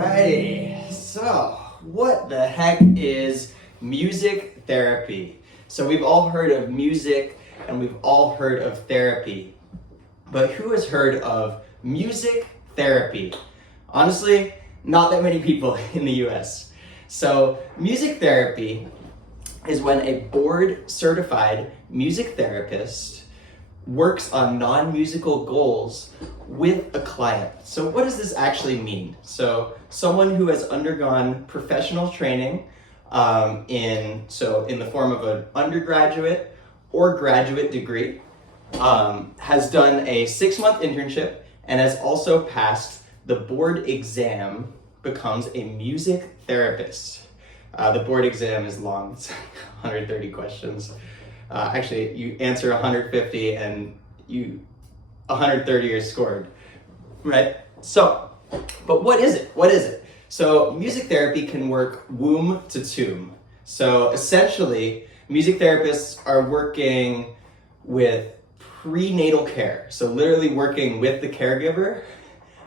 Alrighty, so what the heck is music therapy? So we've all heard of music and we've all heard of therapy, but who has heard of music therapy? Honestly, not that many people in the US. So music therapy is when a board certified music therapist works on non-musical goals with a client. So what does this actually mean? So someone who has undergone professional training in the form of an undergraduate or graduate degree, has done a 6-month internship and has also passed the board exam, becomes a music therapist. The board exam is long, it's 130 questions. Actually, you answer 150 and 130 are scored, right? So, but what is it? What is it? So music therapy can work womb to tomb. So essentially, music therapists are working with prenatal care. So literally working with the caregiver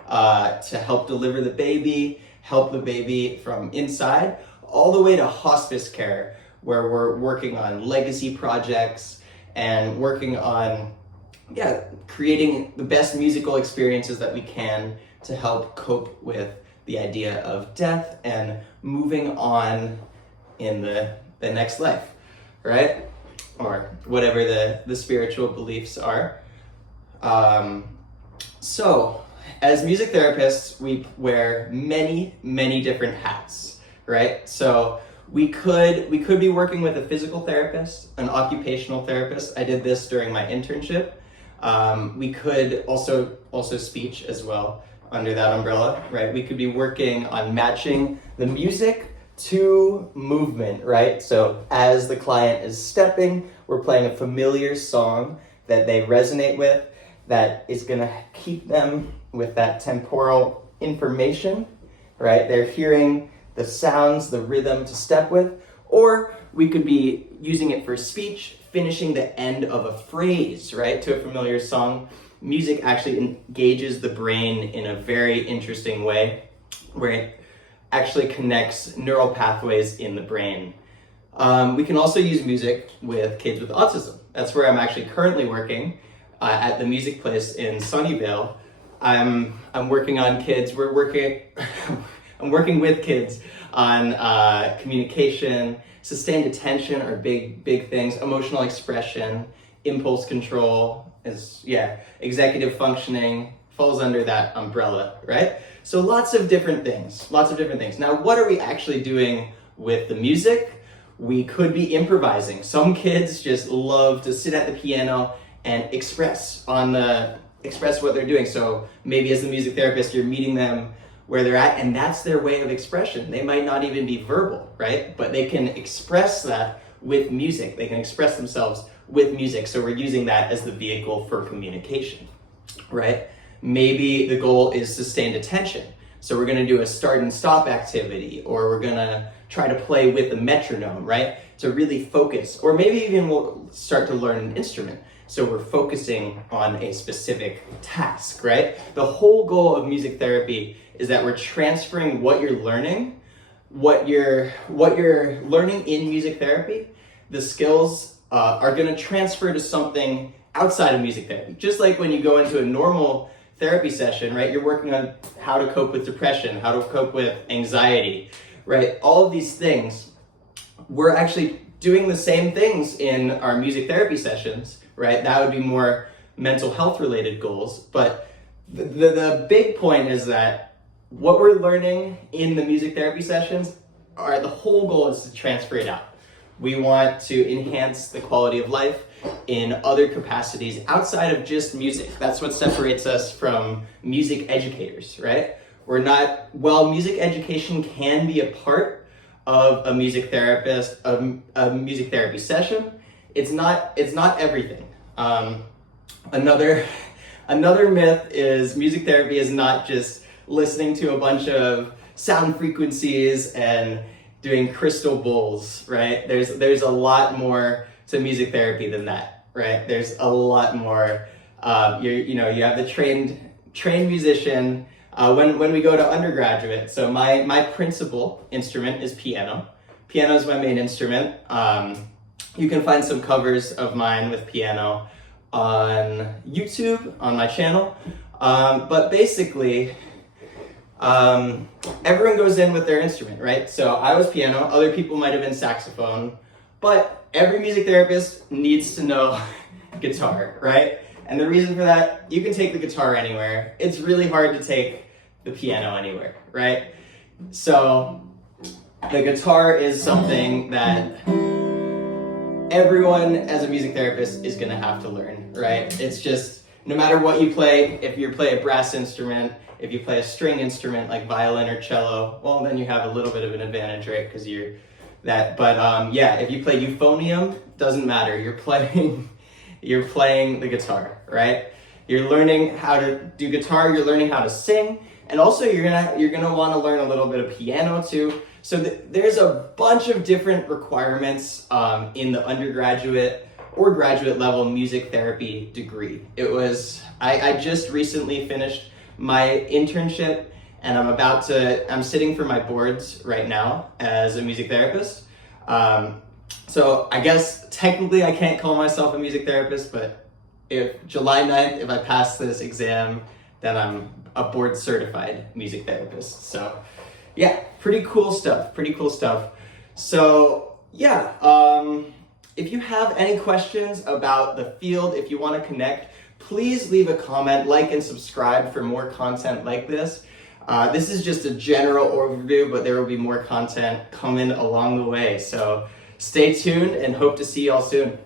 to help deliver the baby, help the baby from inside, all the way to hospice care, where we're working on legacy projects and working on creating the best musical experiences that we can to help cope with the idea of death and moving on in the next life, right? Or whatever the spiritual beliefs are. So as music therapists, we wear many, many different hats, right? So we could be working with a physical therapist, an occupational therapist. I did this during my internship. We could also speech as well under that umbrella, right? We could be working on matching the music to movement, right? So as the client is stepping, we're playing a familiar song that they resonate with, that is gonna keep them with that temporal information, right? They're hearing the sounds, the rhythm to step with, or we could be using it for speech, finishing the end of a phrase, right, to a familiar song. Music actually engages the brain in a very interesting way, where it actually connects neural pathways in the brain. We can also use music with kids with autism. That's where I'm actually currently working at the music place in Sunnyvale. I'm working on kids. I'm working with kids on communication, sustained attention are big things, emotional expression, impulse control, executive functioning falls under that umbrella, right? So lots of different things. Now, what are we actually doing with the music? We could be improvising. Some kids just love to sit at the piano and express what they're doing. So maybe as the music therapist, you're meeting them where they're at, and that's their way of expression. They might not even be verbal, right? But they can express that with music. They can express themselves with music. So we're using that as the vehicle for communication, right? Maybe the goal is sustained attention. So we're gonna do a start and stop activity, or we're gonna try to play with a metronome, right? To really focus, or maybe even we'll start to learn an instrument. So we're focusing on a specific task, right? The whole goal of music therapy is that we're transferring what you're learning in music therapy. The skills are going to transfer to something outside of music therapy. Just like when you go into a normal therapy session, right? You're working on how to cope with depression, how to cope with anxiety, right? All of these things, we're actually doing the same things in our music therapy sessions, right? That would be more mental health related goals. But the big point is that what we're learning in the music therapy sessions the whole goal is to transfer it out. We want to enhance the quality of life in other capacities outside of just music. That's what separates us from music educators, right? Music education can be a part of a music therapist, a music therapy session. It's not everything. Another myth is music therapy is not just listening to a bunch of sound frequencies and doing crystal bowls, right? There's a lot more to music therapy than that, right? There's a lot more. You have the trained musician When we go to undergraduate, so my principal instrument is piano. Piano is my main instrument. You can find some covers of mine with piano on YouTube, on my channel. But basically, everyone goes in with their instrument, right? So I was piano, other people might have been saxophone, but every music therapist needs to know guitar, right? And the reason for that, you can take the guitar anywhere. It's really hard to take the piano anywhere, right? So the guitar is something that everyone as a music therapist is gonna have to learn, right? It's just, no matter what you play, if you play a brass instrument, if you play a string instrument like violin or cello, well, then you have a little bit of an advantage, right? Because you're that, but yeah, if you play euphonium, doesn't matter. You're playing the guitar, right? You're learning how to do guitar, you're learning how to sing, and also you're gonna want to learn a little bit of piano too. So there's a bunch of different requirements in the undergraduate or graduate level music therapy degree. I just recently finished my internship, and I'm sitting for my boards right now as a music therapist. So I guess technically I can't call myself a music therapist, but if July 9th, if I pass this exam, then I'm a board certified music therapist. So yeah, pretty cool stuff. So yeah, if you have any questions about the field, if you want to connect, please leave a comment, like and subscribe for more content like this. This is just a general overview, but there will be more content coming along the way. So stay tuned and hope to see y'all soon.